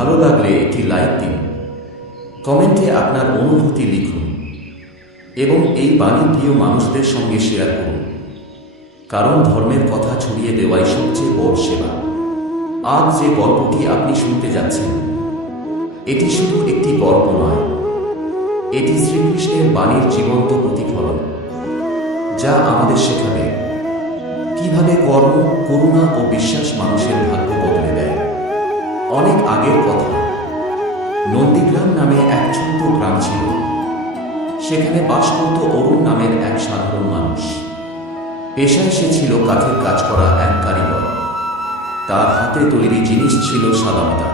ভালো লাগলে একটি লাইক দিন। কমেন্টে আপনার অনুভূতি লিখুন এবং এই বাণী প্রিয় মানুষদের সঙ্গে শেয়ার করুন। কারণ ধর্মের কথা ছড়িয়ে দেওয়াই সবচেয়ে বড় সেবা। আজ যে গল্পটি আপনি শুনতে যাচ্ছেন, এটি শুধু একটি গল্প নয়, এটি শ্রীকৃষ্ণের বাণীর জীবন্ত প্রতিফলন, যা আমাদের শেখাবে। কীভাবে কর্ম, করুণা ও বিশ্বাস মানুষের ভাগ্য অনেক আগের কথা। নন্দীগ্রাম নামে এক ছোট্ট গ্রাম ছিল। সেখানে বাস করত অরুণ নামের এক সাধারণ মানুষ। পেশায় সে ছিল কাঠের কাজ করা এক কারিগর। তার হাতে তৈরি জিনিস ছিল সাদামাটা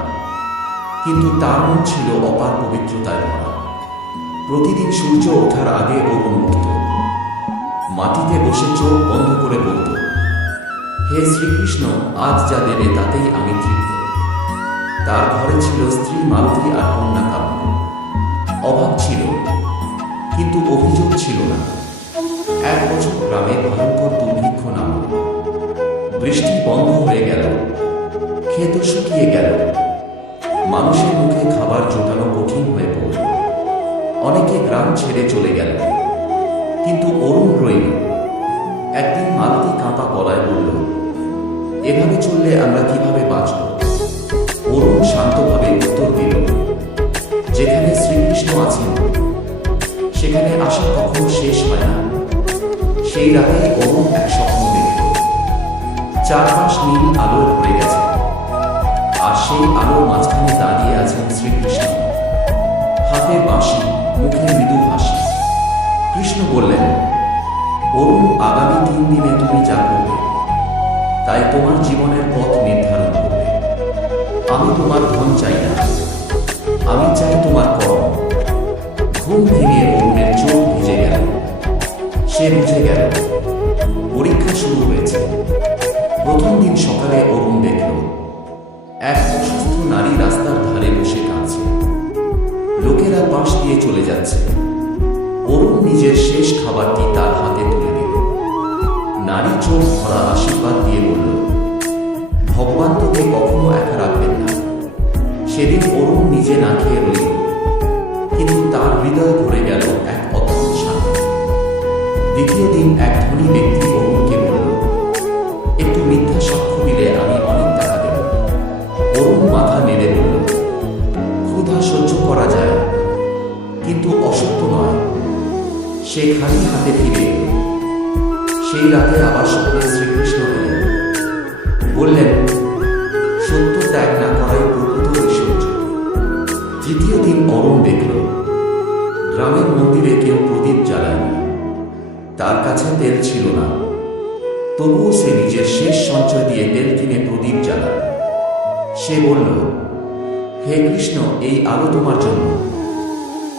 কিন্তু তার মন ছিল অপার পবিত্রতায় ভরা। প্রতিদিন সূর্য ওঠার আগে অরুণ উঠত মাটিতে বসে চোখ বন্ধ করে বলত, হে শ্রীকৃষ্ণ, আজ যা দেবে তাতেই আমি তৃপ্ত। তার ঘরে ছিল স্ত্রী মালতী আর কন্যা কাব্য অভাব ছিল, কিন্তু অভিযোগ ছিল না। এক বছর গ্রামে ভয়ঙ্কর দুর্ভিক্ষ নামল। বৃষ্টি বন্ধ হয়ে গেল, ক্ষেত শুকিয়ে গেল। মানুষের মুখে খাবার জোটানো কঠিন হয়ে পড়ল। অনেকে গ্রাম ছেড়ে চলে গেল, কিন্তু অরুণ রইল। একদিন মালতী কাঁপা গলায় বলল, এভাবে চললে আমরা কীভাবে বাঁচব? অরুণ শান্তভাবে উত্তর দিল। যেখানে শ্রীকৃষ্ণ আছেন, সেখানে আসা কখনো শেষ হয় না। সেই রাতে অরুণ এক স্বপ্ন দেখল। চারপাশ নীল আলো ভরে গেছে। আর সেই আলোর মাঝখানে দাঁড়িয়ে আছেন শ্রীকৃষ্ণ। হাতে বাঁশি, মুখে মৃদু হাসি। কৃষ্ণ বললেন, অরুণ, আগামী তিন দিনে তুমি যা করবে, তাই তোমার জীবনের পথ নির্ধারণ আমি তোমার ধন চাই না। আমি চাই তোমার কর্ম। ঘুম ভেঙে অরুণের চোখ ভিজে গেল। সে বুঝে গেল। পরীক্ষা শুরু হয়েছে। প্রথম দিন সকালে অরুণ দেখল, এক অসুস্থ নারী রাস্তার ধারে বসে কাঁদছে। লোকেরা পাশ দিয়ে চলে যাচ্ছে। অরুণ নিজের শেষ খাবারটি তার হাতে তুলে দিল। নারী চোখ ভরা আশীর্বাদ দিয়ে বলল, ভগবান তোকে কখনো একা সেদিন অরুণ নিজে না খেয়ে রইল। কিন্তু তার হৃদয় ভরে গেল এক অদ্ভুত শান্তি। দ্বিতীয় দিন এক ধনী ব্যক্তি অরুণকে বলল, একটু মিথ্যা সাক্ষ্য দিলে আমি অনেক টাকা দেব। অরুণ মাথা নেড়ে বলল, ক্ষুধা সহ্য করা যায়, কিন্তু অসত্য নয়। সে খালি হাতে ফিরে সেই রাতে আবার স্বপ্নে শ্রীকৃষ্ণ বললেন তার কাছে তেল ছিল না। তবুও সে নিজের শেষ সঞ্চয় দিয়ে তেল কিনে প্রদীপ জ্বালায় সে বলল, হে কৃষ্ণ, এই আলো তোমার জন্য।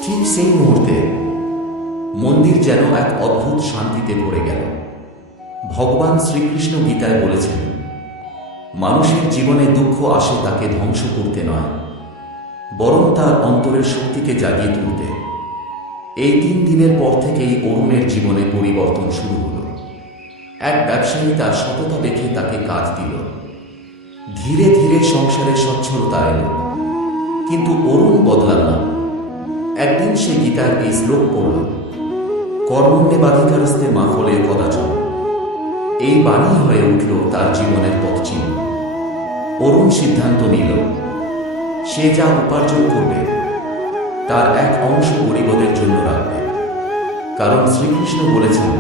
ঠিক সেই মুহূর্তে মন্দির যেন এক অদ্ভুত শান্তিতে ভরে গেল। ভগবান শ্রীকৃষ্ণ গীতায় বলেছেন, মানুষের জীবনে দুঃখ আসে তাকে ধ্বংস করতে নয়, বরং তার অন্তরের শক্তিকে জাগিয়ে তুলতে। এই তিন দিনের পর থেকেই অরুণের জীবনে পরিবর্তন শুরু হলো। এক ব্যবসায়ী তার সততা দেখে তাকে কাজ দিল। ধীরে ধীরে সংসারে স্বচ্ছলতা এলো। কিন্তু অরুণ বদলাল না। একদিন সে গীতার এই শ্লোক পড়ল কর্মণ্যবাধিকারস্তে মা ফলে এই বাণী হয়ে উঠল তার জীবনের পথ পথচিহ্ন। অরুণ সিদ্ধান্ত নিল, সে যা উপার্জন করবে তার এক অংশ গরিবদের জন্য রাখবে। কারণ শ্রীকৃষ্ণ বলেছেন,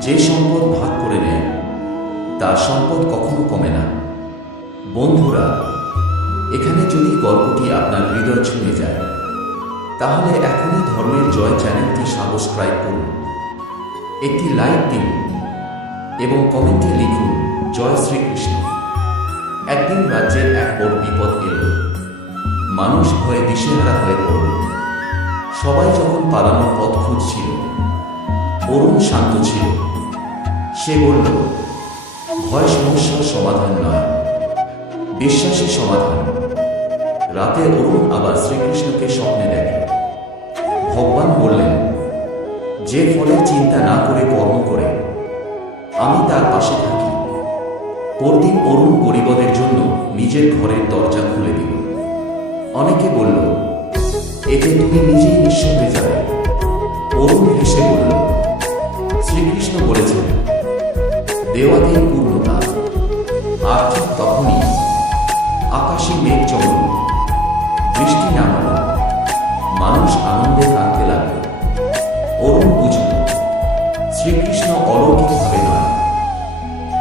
যে সম্পদ ভাগ করে নেয়, তার সম্পদ কখনো কমে না। বন্ধুরা, এখানে যদি গল্পটি আপনার হৃদয় ছুঁয়ে যায়, তাহলে এখনই ধর্মের জয় চ্যানেলটি সাবস্ক্রাইব করুন। একটি লাইক দিন এবং কমেন্টে লিখুন, জয় শ্রীকৃষ্ণ। একদিন রাজ্যের এক বড় বিপদ এল। মানুষ ভয়ে দিশেহারা হয়ে পড়ল। সবাই যখন পালানোর পথ খুঁজছিল, অরুণ শান্ত ছিল। সে বলল, ভয় সমস্যার সমাধান নয়, বিশ্বাসী সমাধান। রাতে অরুণ আবার শ্রীকৃষ্ণকে স্বপ্নে দেখে। ভগবান বললেন, যে ফলে চিন্তা না করে কর্ম করে, আমি তার পাশে থাকি। পরদিন অরুণ গরিবদের জন্য নিজের ঘরের দরজা খুলে দিল। অনেকে বলল, এতে তুমি নিজেই নিঃস্ব হয়ে যাবে। অরুণ হেসে বলল, শ্রীকৃষ্ণ বলেছেন দেওয়াতেই পূর্ণতা, আর ঠিক তখনই আকাশে মেঘ চমল বৃষ্টি নামল, মানুষ আনন্দে কাঁদতে লাগল। অরুণ বুঝল, শ্রীকৃষ্ণ অলৌকিকভাবে নয়।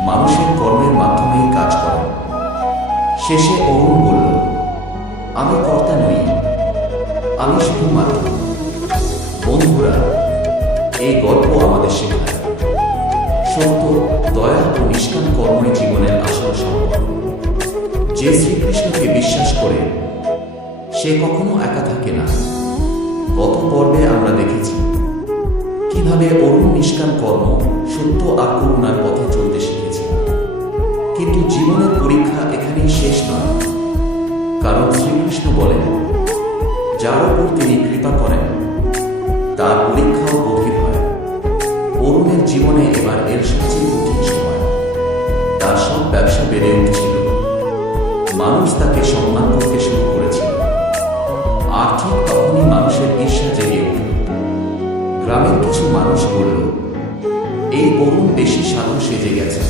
মানুষের কর্মের মাধ্যমেই কাজ করে শেষে অরুণ বলল আমি কর্তা নই, আমি শুধু মাধ্যম বন্ধুরা, এই গল্প আমাদের শেখায়। সত্য দয়া ও নিষ্কাম কর্মই জীবনের আসল সম্পদ। যে শ্রীকৃষ্ণকে বিশ্বাস করে, সে কখনো একা থাকে না। গত পর্বে আমরা দেখেছি, কীভাবে অরুণ নিষ্কাম কর্ম সত্য আর করুণার পথে চলতে শিখেছে। কিন্তু জীবনের পরীক্ষা এখানেই শেষ নয়। কারণ শ্রীকৃষ্ণ বলেন, যার উপর তিনি কৃপা করেন, তার পরীক্ষাও গভীর হয়। অরুণের জীবনে এবার এর সবচেয়ে কঠিন সময়। তার সব ব্যবসা বেড়ে উঠছিল। মানুষ তাকে সম্মান করতে শুরু করেছিল। আর ঠিক তখনই মানুষের ঈর্ষা জেগে উঠল। গ্রামের কিছু মানুষ বলল, এই অরুণ বেশি সাধু সেজে গেছে।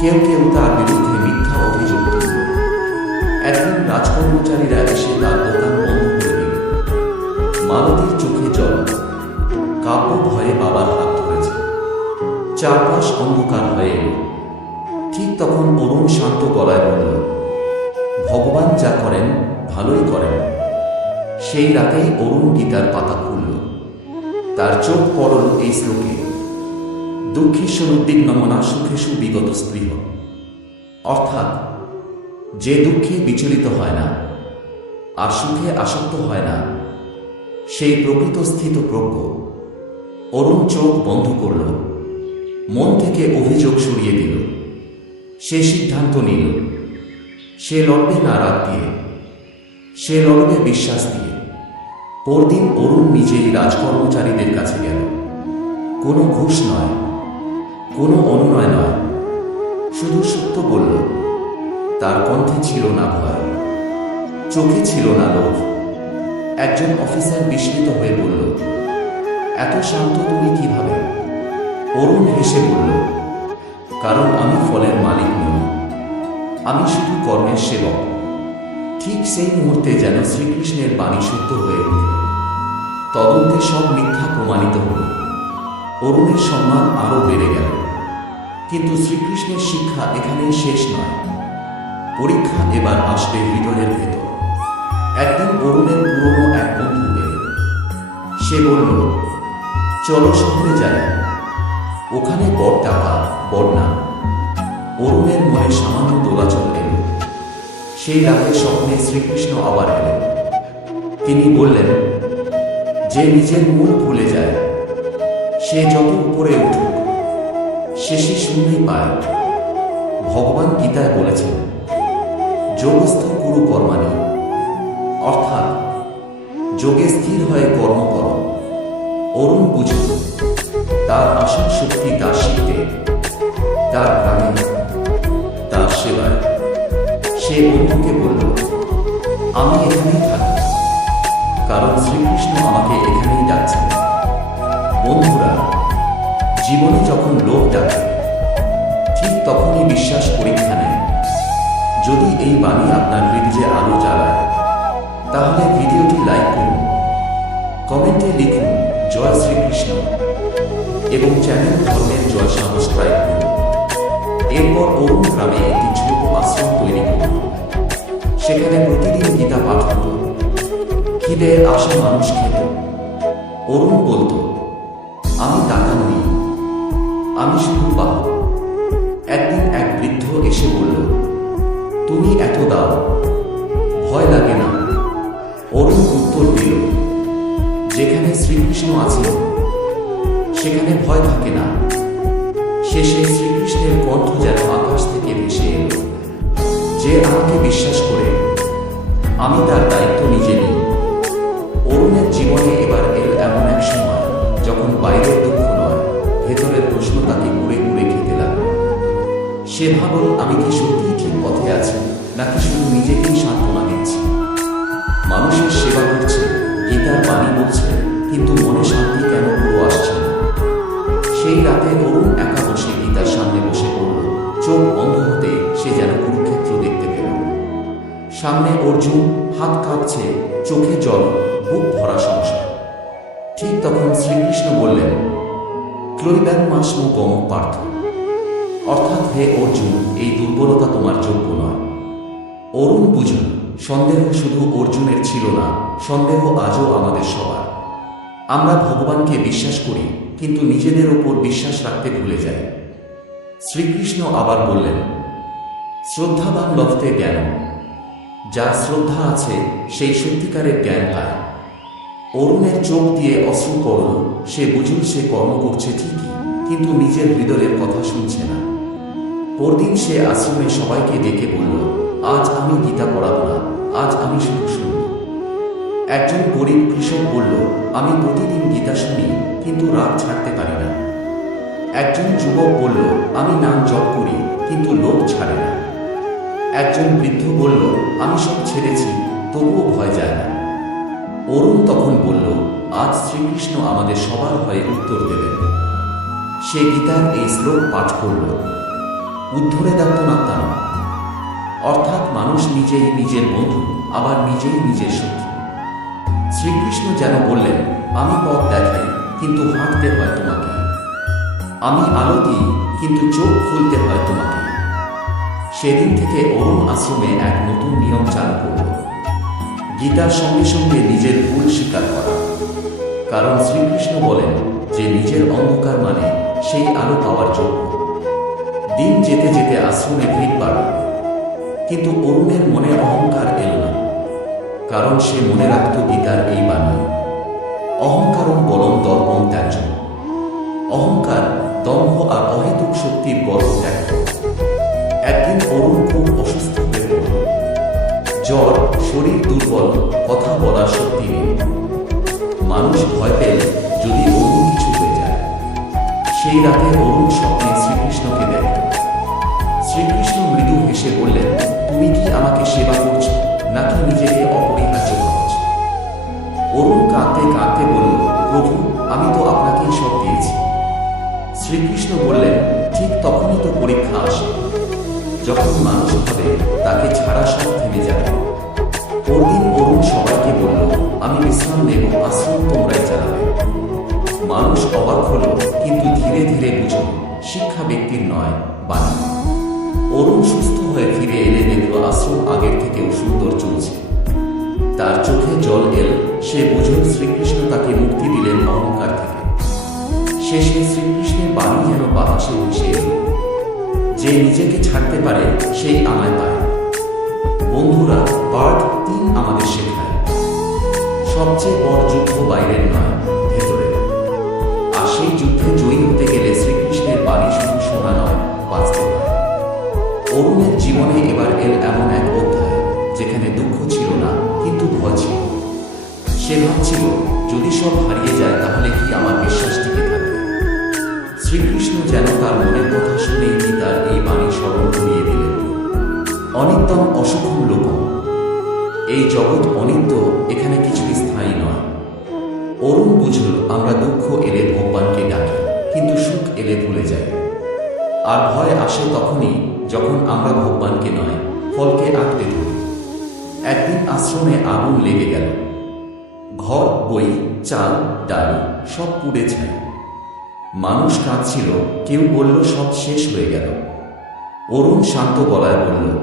কেউ কেউ তার বিরুদ্ধে মিথ্যা অভিযোগ তুলল। একদিন রাজকর্মচারীরা এসে তার দোকান বন্ধ করে দিল। মালতীর চোখে জল, কাব্য ভয়ে বাবার হাত ধরেছে। চারপাশ অন্ধকার হয়ে এলো। ঠিক তখন অরুণ শান্ত গলায় বলল, ভগবান যা করেন, ভালোই করেন। সেই রাতেই অরুণ গীতার পাতা খুলল। তার চোখ পড়ল এই শ্লোকে, দুঃখেশ্বর উদ্বিগ্ন মনা সুখেশু বিগত স্পৃহ। অর্থাৎ যে দুঃখে বিচলিত হয় না, আর সুখে আসক্ত হয় না, সেই প্রকৃত স্থিত প্রজ্ঞ। অরুণ চোখ বন্ধ করল, মন থেকে অভিযোগ সরিয়ে দিল। সে সিদ্ধান্ত নিল, সে লড়বে না রাত দিয়ে, সে লড়বে বিশ্বাস দিয়ে। পরদিন অরুণ নিজেই রাজকর্মচারীদের কাছে গেল। কোনো ঘুষ নয়, কোনো অনুনয় নয়, শুধু সত্য বলল তার কণ্ঠে ছিল না ভয়, চোখে ছিল না লোভ। একজন অফিসার বিস্মিত হয়ে বলল, এত শান্ত তুমি কীভাবে? অরুণ হেসে বলল, কারণ আমি ফলের মালিক নই। আমি শুধু কর্মের সেবক। ঠিক সেই মুহূর্তে যেন শ্রীকৃষ্ণের বাণী শুদ্ধ হয়ে উঠল। তদন্তে সব মিথ্যা প্রমাণিত হল। অরুণের সম্মান আরও বেড়ে গেল। কিন্তু শ্রীকৃষ্ণের শিক্ষা এখানেই শেষ নয়। পরীক্ষা এবার আসবে হৃদয়ের ভেতর। একদিন অরুণের পুরনো এক বন্ধু সে বলল, চলো শহরে যাই। ওখানে বড় টাকা বড় নাম অরুণের মনে সামান্য দোলাচল এল। সেই রাতে স্বপ্নে শ্রীকৃষ্ণ আবার এলেন। তিনি বললেন, যে নিজের মূল ভুলে যায়, সে যত উপরে উঠুক শেষে শূন্যই পায়। ভগবান গীতায় বলেছেন যোগস্থ কুরু কর্মানি অর্থাৎ, যোগে স্থির হয়ে কর্ম কর। অরুণ বুঝল তার আসল শক্তি তার শিখতে তার গ্রামে তার সেবায়। সে বন্ধুকে বলল, আমি এখানেই থাকি। কারণ শ্রীকৃষ্ণ আমাকে এখানেই ডাকছেন। বন্ধুরা, জীবনে যখন লোক ডাকে, ঠিক তখনই বিশ্বাস পরীক্ষা যদি এই বাণী আপনার হৃদয়ে আলো জ্বালায়, তাহলে ভিডিওটি লাইক করুন, কমেন্টে লিখুন, জয় শ্রীকৃষ্ণ, এবং চ্যানেল ধর্মের জয় সাবস্ক্রাইব করুন। এরপর অরুণ গ্রামে একটি ছোট আশ্রম তৈরি করুন। সেখানে প্রতিদিন গীতা পাঠ হতো খিদে আসা মানুষ খেত। অরুণ বলতো, আমি টাকা নই, আমি শুধু পাবো ভয় লাগে না। অরুণ উত্তর দিল, যেখানে শ্রীকৃষ্ণ আছেন সেখানে ভয় থাকে না। শেষে শ্রীকৃষ্ণের কণ্ঠ যেন আকাশ থেকে ভেসে যে আমাকে বিশ্বাস করে, আমি তার দায়িত্ব নিজেকেই সান্ত্বনা দিচ্ছি মানুষের সেবা করছে, গীতার বাণী বলছে, কিন্তু মনে শান্তি কেন পুরো আসছে না? সেই রাতে অরুণ একা বসে গীতার সামনে বসে পড়ল। চোখ বন্ধ হতে সে যেন কুরুক্ষেত্র দেখতে পেল। সামনে অর্জুন হাত কাঁপছে, চোখে জল, বুক ভরা সংসার। ঠিক তখন শ্রীকৃষ্ণ বললেন ক্লোইব্যান মাসমো গম পার্থ। অর্থাৎ হে অর্জুন, এই দুর্বলতা তোমার যোগ্য নয়। অরুণ বুঝল সন্দেহ শুধু অর্জুনের ছিল না, সন্দেহ আজও আমাদের সবার। আমরা ভগবানকে বিশ্বাস করি, কিন্তু নিজেদের ওপর বিশ্বাস রাখতে ভুলে যাই। শ্রীকৃষ্ণ আবার বললেন, শ্রদ্ধাবান লভতে জ্ঞান। যার শ্রদ্ধা আছে, সেই সত্যিকারের জ্ঞান পায়। অরুণের চোখ দিয়ে অশ্রু করল সে বুঝল সে কর্ম করছে ঠিকই, কিন্তু নিজের হৃদয়ের কথা শুনছে না। পরদিন সে আশ্রমে সবাইকে ডেকে বলল আজ আমি গীতা পড়াবো না, আজ আমি শুধু শুনব। একজন গরিব কৃষক বলল, আমি প্রতিদিন গীতা শুনি, কিন্তু রাগ ছাড়তে পারি না। একজন যুবক বলল, আমি নাম জপ করি, কিন্তু লোক ছাড়ে না। একজন বৃদ্ধ বলল, আমি সব ছেড়েছি, তবুও ভয় যায় না। অরুণ তখন বলল, আজ শ্রীকৃষ্ণ আমাদের সবার হয়ে উত্তর দেবেন। সে গীতার এই শ্লোক পাঠ করল। উদ্ধরে দাত্তনাত্মা অর্থাৎ মানুষ নিজেই নিজের বন্ধু, আবার নিজেই নিজের শত্রু। শ্রীকৃষ্ণ যেন বললেন, আমি পথ দেখাই, কিন্তু হাঁটতে হয় তোমাকে। আমি আলো দিই কিন্তু চোখ খুলতে হয় তোমাকে। সেদিন থেকে অরুণ আশ্রমে এক নতুন নিয়ম চালু করল। গীতার সঙ্গে সঙ্গে নিজের ভুল স্বীকার করা। কারণ শ্রীকৃষ্ণ বলেন যে, নিজের অন্ধকার মানে সেই আলো পাওয়ার যোগ্য। দিন যেতে যেতে আশ্রমে কিন্তু অরুণের মনে অহংকার এল না, কারণ সে মনে রাখত গীতার এই বাণী। অহংকারম বলম দর্পম ত্যায অহংকার দম্ভ আর অহেতুক শক্তির গর্ব ত্যাগ। একদিন অরুণ খুব অসুস্থ হয়ে পড়ল। জ্বর, শরীর দুর্বল, কথা বলার শক্তি নেই। মানুষ ভয় পেল যদি অরুণ কিছু হয়ে যায়। সেই রাতে অরুণ স্বপ্নে শ্রীকৃষ্ণকে দেখে। শ্রীকৃষ্ণ মৃদু হেসে বললেন, তুমি কি আমাকে সেবা করছ, নাকি নিজেকে অপরিহার্য ভাবছ? অরুণ কাঁদতে কাঁদতে বলল, প্রভু, আমি তো আপনাকেই সব দিয়েছি। শ্রীকৃষ্ণ বললেন, ঠিক তখনই তো পরীক্ষা আসে। যখন মানুষ হবে তাকে ছাড়া সব থেমে যাবে পরদিন অরুণ সবাইকে বলল, আমি বিশ্রাম নেব, আশ্রম তোমরাই চালাবে। মানুষ অবাক হলো, কিন্তু ধীরে ধীরে বুঝল, শিক্ষা ব্যক্তির নয়, বাণী। অরুণ সুস্থ হয়ে ফিরে এলে দেখল আশ্রম আগের থেকেও সুন্দর চলছে। তার চোখে জল এল, সে বুঝল শ্রীকৃষ্ণ তাকে মুক্তি দিলেন অহংকার থেকে। শেষে শ্রীকৃষ্ণের বাণী যেন বাতাসে ভেসে এল। যে নিজেকে ছাড়তে পারে, সেই আমায় পায়। বন্ধুরা, পার্ট তিন আমাদের শেখায়। সবচেয়ে বড় যুদ্ধ বাইরের নয়, ভেতরের। আর সেই যুদ্ধে জয়ী হতে গেলে শ্রীকৃষ্ণের বাণী শুধু শোনা নয়, বাঁচতে হয় অরুণের জীবনে এবার এর এমন এক অধ্যায়, যেখানে দুঃখ ছিল না, কিন্তু ভয় ছিল। সে ভাবছিল, যদি সব হারিয়ে যায়, তাহলে কি আমার বিশ্বাস টিকে থাকবে? শ্রীকৃষ্ণ যেন তার মনের কথা শুনেই তার এই বাণী স্মরণ করিয়ে দিলেন। অনিত্যম অসুখম লোকম। এই জগৎ অনিত্য, এখানে কিছুই স্থায়ী নয়। অরুণ বুঝল, আমরা দুঃখ এলে ভগবানকে ডাকি, কিন্তু সুখ এলে ভুলে যাই। আর ভয় আসে তখনই যখন আমরা ভগবানকে নয়, ফলকে আঁকতে ধরি। একদিন আশ্রমে আগুন লেগে গেল। ঘর, বই, চাল, ডাল সব পুড়ে ছাই। মানুষ কাঁদছিল, কেউ বলল, সব শেষ হয়ে গেল। অরুণ শান্ত গলায় বলল,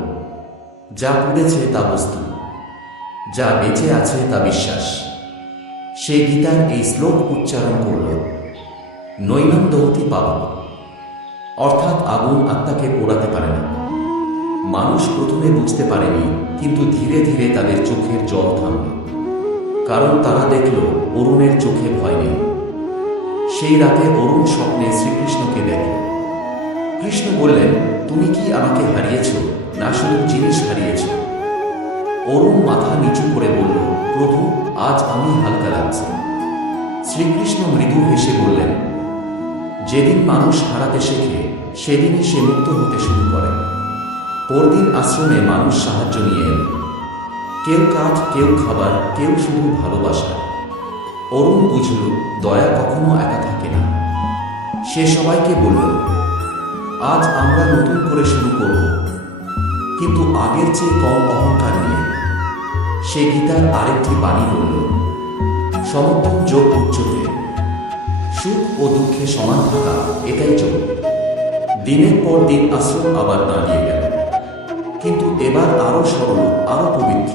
যা পুড়েছে তা বস্তু। যা বেঁচে আছে তা বিশ্বাস। সে গীতার এই শ্লোক উচ্চারণ করল নৈনন্দহতি পাব। অর্থাৎ আগুন আত্মাকে পোড়াতে পারে না। মানুষ প্রথমে বুঝতে পারেনি, কিন্তু ধীরে ধীরে তাদের চোখের জল থামল। কারণ তারা দেখল, অরুণের চোখে ভয় নেই। সেই রাতে অরুণ স্বপ্নে শ্রীকৃষ্ণকে দেখল। কৃষ্ণ বললেন, তুমি কি আমাকে হারিয়েছ? না শুধু জিনিস হারিয়েছ। অরুণ মাথা নিচু করে বলল, প্রভু, আজ আমি হালকা লাগছে। শ্রীকৃষ্ণ মৃদু হেসে বললেন যেদিন মানুষ হারাতে শেখে, সেদিনই সে মুক্ত হতে শুরু করে। পরদিন আশ্রমে মানুষ সাহায্য নিয়ে এল। কেউ কাঠ, কেউ খাবার, কেউ শুধু ভালোবাসা। অরুণ বুঝল, দয়া কখনো একা থাকে না। সে সবাইকে বলল, আজ আমরা নতুন করে শুরু করব। কিন্তু আগের চেয়ে কম অহংকার নিয়ে। সে গীতার আরেকটি বাণী বলল, সমর্থন যোগ উচ্চতে। সুখ ও দুঃখে সমান থাকা, এটাই যোগ দিনের পর দিন আশ্রম আবার দাঁড়িয়ে গেল। কিন্তু এবার আরও সরল, আরও পবিত্র।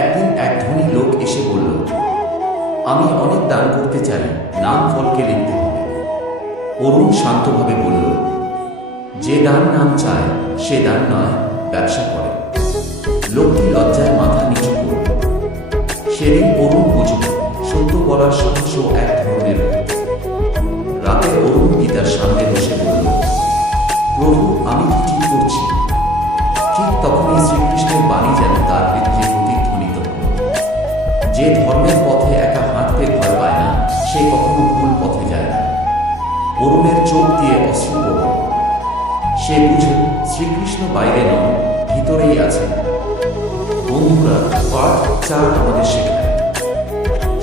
একদিন এক ধনী লোক এসে বলল, আমি অনেক দান করতে চাই, নাম ফলকে লিখতে হবে। অরুণ শান্তভাবে বলল, যে দান নাম চায়, সে দান নয়, ব্যবসা করে। লোকটি লজ্জায় মাথা নিচু করল। সেদিন অরুণ বুঝল, সত্য বলার সাহসও এক ধরনের। রাতে অরুণ গীতার সামনে বসে বলল, প্রভু, আমি কি করছি? ঠিক তখনই শ্রীকৃষ্ণের বাণী যেন তার হৃদয়ে প্রতিধ্বনিত যে ধর্মের পথে একা হাঁটতে ভয় পায় না, সে কখনো ভুল পথে যায় না। অরুণের চোখ দিয়ে অশ্রু পড়ল। সে বুঝল শ্রীকৃষ্ণ বাইরে নন, ভিতরেই আছে। বন্ধুরা, পাঠ চার আমাদের শেখায়।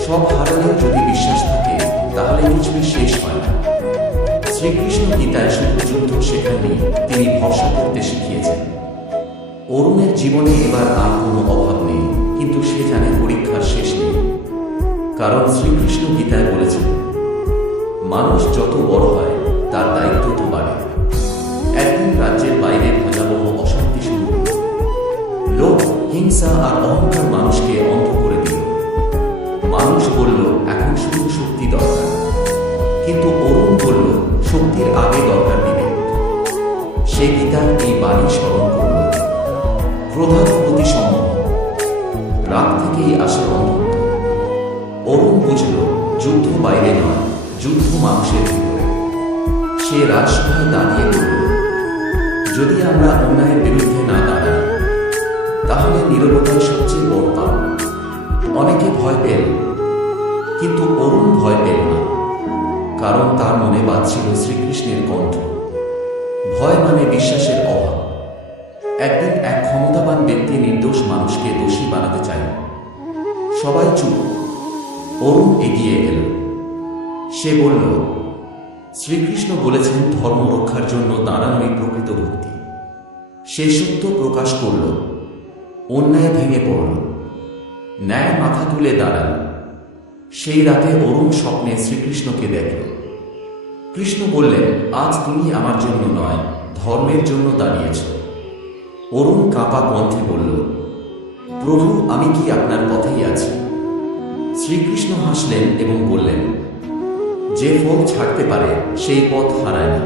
সব হারালেও যদি বিশ্বাস থাকে, তাহলে কিছুই শেষ শ্রীকৃষ্ণ গীতায় শুধু যুদ্ধ শেখাননি তিনি ভরসা করতে শিখিয়েছেন। অরুণের জীবনে এবার আর কোনো অভাব নেই, কিন্তু সে জানে পরীক্ষার শেষ নেই। কারণ শ্রীকৃষ্ণ গীতায় বলেছেন, মানুষ যত বড় হয়, তার দায়িত্ব তো বাড়ে। একদিন রাজ্যের বাইরে ভয়াবহ অশান্তি শুরু লোক হিংসা আর অহংকার মানুষকে অন্ধ শক্তির আগে দরকার বিবেক সে গীতার এই বাণী স্মরণ করল। ক্রোধার প্রতি সম্মোহ রাগ থেকেই আসে অন্ধত্ব অরুণ বুঝল, যুদ্ধ বাইরে নয়, যুদ্ধ মানুষের ভিতরে। সে রাজসভায় দাঁড়িয়ে বলল, যদি আমরা অন্যায়ের বিরুদ্ধে না দাঁড়াই, তাহলে নিরবতাই সবচেয়ে বড় পাওয়া অনেকে ভয় পেল, কিন্তু অরুণ ভয় পেল না। কারণ তার মনে বাজছিল শ্রীকৃষ্ণের কণ্ঠ। ভয় মানে বিশ্বাসের অভাব। একদিন এক ক্ষমতাবান ব্যক্তি নির্দোষ মানুষকে দোষী বানাতে চাইল। সবাই চুপ। অরুণ এগিয়ে এল। সে বলল, শ্রীকৃষ্ণ বলেছেন ধর্ম রক্ষার জন্য দাঁড়ানোই প্রকৃত ভক্তি। সে সত্য প্রকাশ করল। অন্যায় ভেঙে পড়ল। ন্যায় মাথা তুলে দাঁড়াল। সেই রাতে অরুণ স্বপ্নে শ্রীকৃষ্ণকে দেখল। কৃষ্ণ বললেন, আজ তুমি আমার জন্য নয়, ধর্মের জন্য দাঁড়িয়েছ। অরুণ কাপা কণ্ঠে বলল, প্রভু, আমি কি আপনার পথেই আছি? শ্রীকৃষ্ণ হাসলেন এবং বললেন, যে ফল ছাড়তে পারে, সেই পথ হারায় না।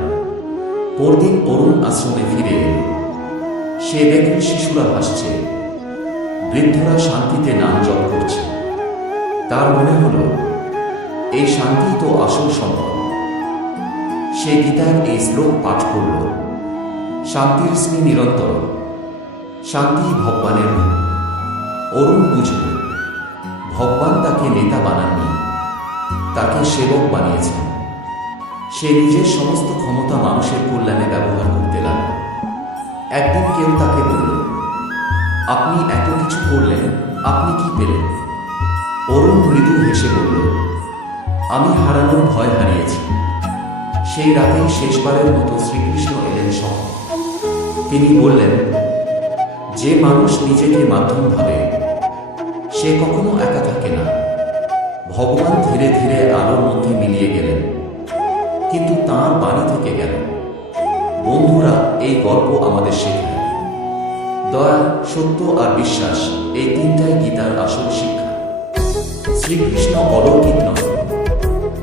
পরদিন অরুণ আশ্রমে ফিরে এল। সে দেখল শিশুরা হাসছে, বৃদ্ধরা শান্তিতে নাম জপ করছে। তার মনে হল, এই শান্তি তো আসল সম্পদ। সে গীতার এই শ্লোক পাঠ করল, শান্তির স্মৃ নিরন্তর, শান্তি ভগবানের রূপ অরুণ বুঝল, ভগবান তাকে নেতা বানাননি, তাকে সেবক বানিয়েছেন। সে নিজের সমস্ত ক্ষমতা মানুষের কল্যাণে ব্যবহার করতে লাগল। একদিন কেউ তাকে বলল, আপনি এত কিছু করলেন, আপনি কি পেলেন? অরুণ মৃদু হেসে বলল, আমি হারানোর ভয় হারিয়েছি। সেই রাতেই শেষবারের মতো শ্রীকৃষ্ণ এলেন সহ তিনি বললেন, যে মানুষ নিজেকে মাধ্যম ভাবে, সে কখনো একা থাকে না। ভগবান ধীরে ধীরে আলোর মধ্যে মিলিয়ে গেলেন, কিন্তু তাঁর বাণী থেকে গেল। বন্ধুরা, এই গল্প আমাদের শেখায়। দয়া, সত্য আর বিশ্বাস, এই তিনটাই গীতার আসল শিক্ষা। শ্রীকৃষ্ণ অলৌকিক নয়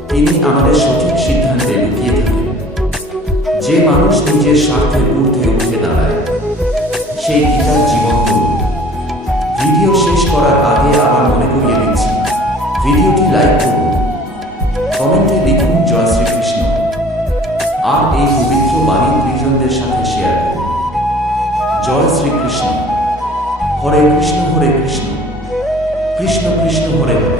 তিনি আমাদের সঠিক সিদ্ধান্তে লুকিয়ে থাকেন। যে মানুষ নিজের স্বার্থের ঊর্ধ্বে উঠে দাঁড়ায় সেই গীতার জীবন ভিডিও শেষ করার আগে আবার মনে করিয়ে দিচ্ছি, ভিডিওটি লাইক করুন, কমেন্টে লিখুন জয় শ্রীকৃষ্ণ। আর এই পবিত্র বাণী প্রিয়জনদের সাথে শেয়ার করুন। জয় শ্রীকৃষ্ণ। হরে কৃষ্ণ হরে কৃষ্ণ। কৃষ্ণ কৃষ্ণ, হরে হরে।